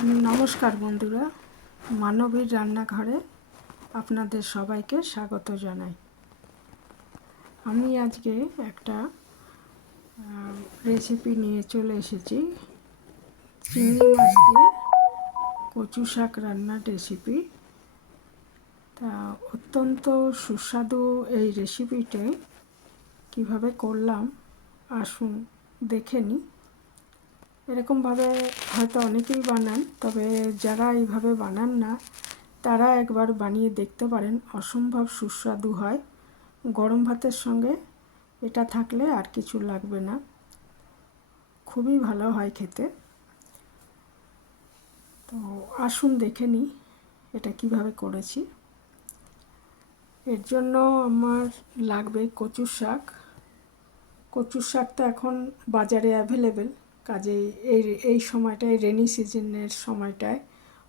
নমস্কার বন্ধুরা, মানবীর রান্নাঘরে আপনাদের সবাইকে স্বাগত জানাই। আমি আজকে একটা রেসিপি নিয়ে চলে এসেছি। চিংড়ি মাছ দিয়ে কচু শাক রান্নার রেসিপি তা অত্যন্ত সুস্বাদু এই রেসিপিটা কীভাবে করলাম, আসুন দেখে নিই। এরকমভাবে হয়তো অনেকেই বানান, তবে যারা এইভাবে বানান না, তারা একবার বানিয়ে দেখতে পারেন, অসম্ভব সুস্বাদু হয়। গরম ভাতের সঙ্গে এটা থাকলে আর কিছু লাগবে না। খুবই ভালো হয় খেতে। তো আসুন দেখে নিই এটা কীভাবে করেছি। এর জন্য আমার লাগবে কচু শাক। কচুর শাক তো এখন বাজারে অ্যাভেলেবেল কাজেই এই এই সময়টায় রেনি সিজনের সময়টায়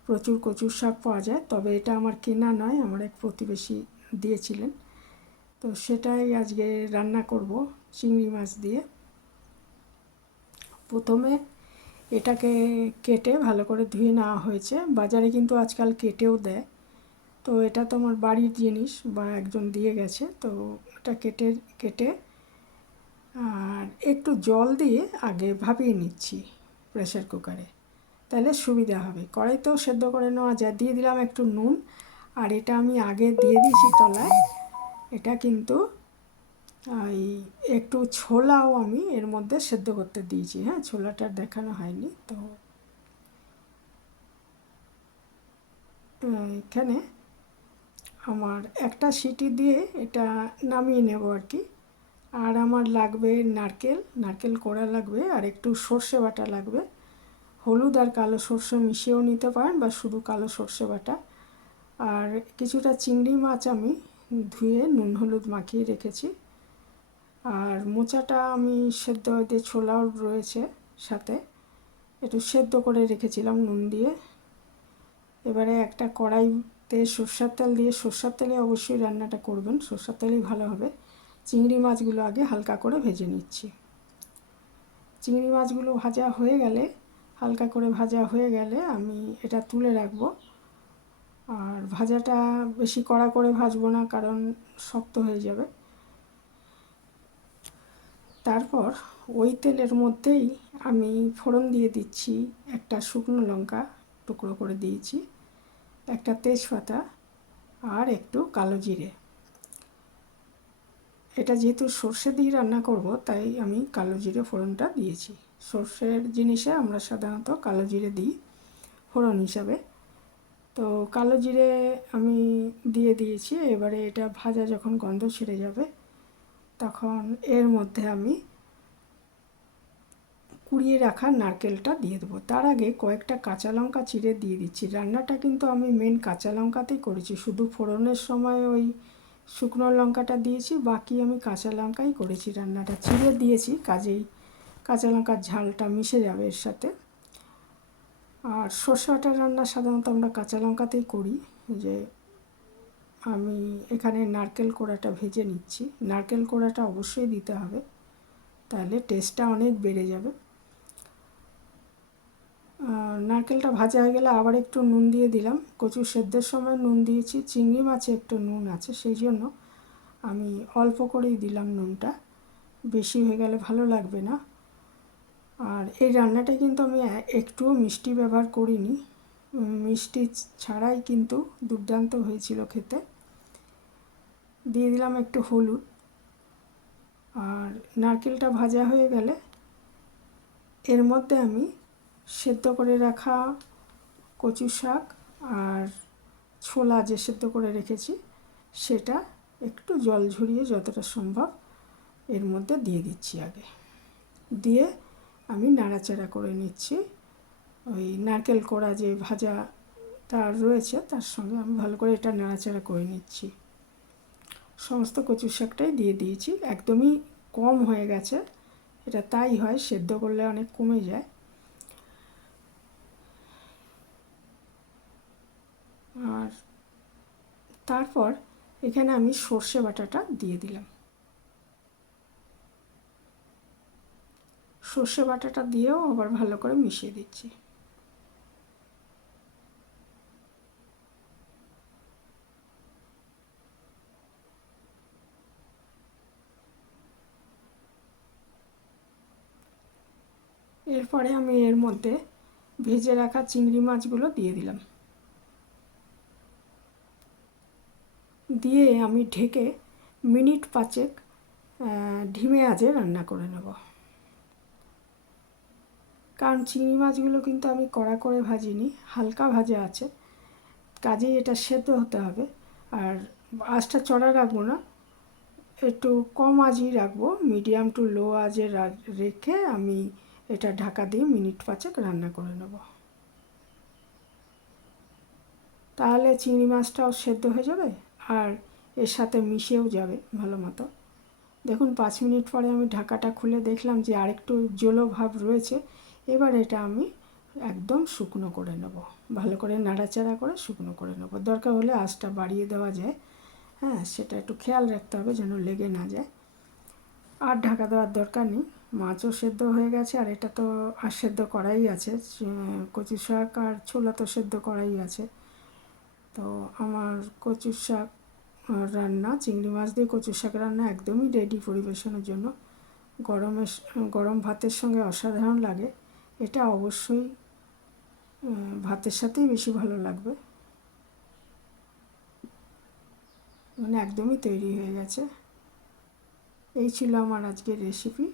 প্রচুর কচুর শাক পাওয়া যায়। তবে এটা আমার কেনা নয়, আমার এক প্রতিবেশী দিয়েছিলেন। তো সেটাই আজকে রান্না করব, চিংড়ি মাছ দিয়ে। প্রথমে এটাকে কেটে ভালো করে ধুয়ে নেওয়া হয়েছে। বাজারে কিন্তু আজকাল কেটেও দেয়। তো এটা তো আমার বাড়ির জিনিস বা একজন দিয়ে গেছে। তো এটা কেটে কেটে আর একটু জল দিয়ে আগে ভাপিয়ে নিচ্ছি প্রেশার কুকারে তাহলে সুবিধা হবে। কড়াইতেও সেদ্ধ করে নেওয়া যায়। দিয়ে দিলাম একটু নুন। আর এটা আমি আগে দিয়ে দিয়েছি তলায়। এটা কিন্তু এই একটু ছোলাও আমি এর মধ্যে সেদ্ধ করতে দিয়েছি। হ্যাঁ ছোলাটা দেখানো হয়নি। তো এখানে আমার একটা সিটি দিয়ে এটা নামিয়ে নেব আর কি। আর আমার লাগবে নারকেল নারকেল কোড়া লাগবে আর একটু সর্ষে বাটা লাগবে। হলুদ আর কালো সর্ষে মিশিয়েও নিতে পারেন বা শুধু কালো সর্ষে বাটা। আর কিছুটা চিংড়ি মাছ আমি ধুয়ে নুন হলুদ মাখিয়ে রেখেছি। আর মোচাটা আমি সেদ্ধ হইতে ছোলাও রয়েছে সাথে। একটু সেদ্ধ করে রেখেছিলাম নুন দিয়ে। এবারে একটা কড়াইতে সর্ষার তেল দিয়ে সর্ষার তেলে অবশ্যই রান্নাটা করবেন। সর্ষার তেলেই ভালো হবে। চিংড়ি মাছগুলো আগে হালকা করে ভেজে নিচ্ছি। চিংড়ি মাছগুলো ভাজা হয়ে গেলে, হালকা করে ভাজা হয়ে গেলে আমি এটা তুলে রাখব। আর ভাজাটা বেশি কড়া করে ভাজবো না, কারণ শক্ত হয়ে যাবে। তারপর ওই তেলের মধ্যেই আমি ফোড়ন দিয়ে দিচ্ছি একটা শুকনো লঙ্কা টুকরো করে দিয়েছি, একটা তেজপাতা আর একটু কালো জিরে। এটা যেহেতু সর্ষে দিয়ে রান্না করব, তাই আমি কালো জিরে ফোড়নটা দিয়েছি। সর্ষের জিনিসে আমরা সাধারণত কালো জিরে দিই ফোড়ন হিসাবে। তো কালো জিরে আমি দিয়ে দিয়েছি, এবারে এটা ভাজা যখন গন্ধ ছেড়ে যাবে, তখন এর মধ্যে আমি কুড়িয়ে রাখা নারকেলটা দিয়ে দেবো। তার আগে কয়েকটা কাঁচা লঙ্কা চিড়ে দিয়ে দিচ্ছি। রান্নাটা কিন্তু আমি মেন কাঁচা লঙ্কাতেই করেছি, শুধু ফোড়নের সময় ওই শুকনো লঙ্কাটা দিয়েছি, বাকি আমি কাঁচা লঙ্কাই করেছি রান্নাটা। চিড়ে দিয়েছি, কাজেই কাঁচা লঙ্কার ঝালটা মিশে যাবে এর সাথে। আর সর্ষে রান্না সাধারণত আমরা কাঁচা লঙ্কাতেই করি। যে আমি এখানে নারকেল কোড়াটা ভেজে নিচ্ছি। নারকেল কোড়াটা অবশ্যই দিতে হবে, তাহলে টেস্টটা অনেক বেড়ে যাবে। নারকেলটা ভাজা হয়ে গেলে আবার একটু নুন দিয়ে দিলাম। কচু সেদ্ধের সময় নুন দিয়েছি, চিংড়ি মাছে একটু নুন আছে, সেই জন্য আমি অল্প করেই দিলাম নুনটা। বেশি হয়ে গেলে ভালো লাগবে না। আর এই রান্নাটা কিন্তু আমি একটুও মিষ্টি ব্যবহার করিনি। মিষ্টি ছাড়াই কিন্তু দুর্দান্ত হয়েছিল খেতে। দিয়ে দিলাম একটু হলুদ। আর নারকেলটা ভাজা হয়ে গেলে এর মধ্যে আমি সেদ্ধ করে রাখা কচু শাক আর ছোলা যে সেদ্ধ করে রেখেছি, সেটা একটু জল ঝরিয়ে যতটা সম্ভব এর মধ্যে দিয়ে দিচ্ছি আগে। দিয়ে আমি নাড়াচাড়া করে নিচ্ছি। ওই নারকেল কোড়া যে ভাজা তার রয়েছে, তার সঙ্গে আমি ভালো করে এটা নাড়াচাড়া করে নিচ্ছি। সমস্ত কচু শাকটাই দিয়ে দিয়েছি। একদমই কম হয়ে গেছে। এটা তাই হয়, সেদ্ধ করলে অনেক কমে যায়। তারপর এখানে আমি সর্ষে বাটাটা দিয়ে দিলাম। সর্ষে বাটাটা দিয়েও আবার ভালো করে মিশিয়ে দিচ্ছি। এরপরে আমি এর মধ্যে ভেজে রাখা চিংড়ি মাছগুলো দিয়ে দিলাম। দিয়ে আমি ঢেকে মিনিট পাঁচেক ঢিমে আজে রান্না করে নেব। কারণ চিংড়ি মাছগুলো কিন্তু আমি কড়া করে ভাজিনি, হালকা ভাজা আছে। কাজেই এটা সেদ্ধ হতে হবে। আর আঁচটা চড়া রাখব না, একটু কম আঁচই রাখব। মিডিয়াম টু লো আঁচে রেখে আমি এটা ঢাকা দিয়ে মিনিট পাঁচেক রান্না করে নেব। তাহলে চিংড়ি মাছটাও সেদ্ধ হয়ে যাবে? আর এর সাথে মিশেও যাবে ভালো মতো। দেখুন, পাঁচ মিনিট পরে আমি ঢাকাটা খুলে দেখলাম যে আরেকটু জলো ভাব রয়েছে। এবার এটা আমি একদম শুকনো করে নেব। ভালো করে নাড়াচাড়া করে শুকনো করে নেব। দরকার হলে আঁচটা বাড়িয়ে দেওয়া যায়। হ্যাঁ সেটা একটু খেয়াল রাখতে হবে যেন লেগে না যায়। আর ঢাকা দেওয়ার দরকার নেই। মাছও সেদ্ধ হয়ে গেছে আর এটা তো আর সেদ্ধ করাই আছে। কচু শাক আর ছোলা তো সেদ্ধ করাই আছে। তো আমার কচু শাক রান্না, চিংড়ি মাছ দিয়ে কচু শাক রান্না একদমই রেডি পরিবেশনের জন্য। গরমের গরম ভাতের সঙ্গে অসাধারণ লাগে। এটা অবশ্যই ভাতের সাথেই বেশি ভালো লাগবে। মানে একদমই তৈরি হয়ে গেছে। এই ছিল আমার আজকের রেসিপি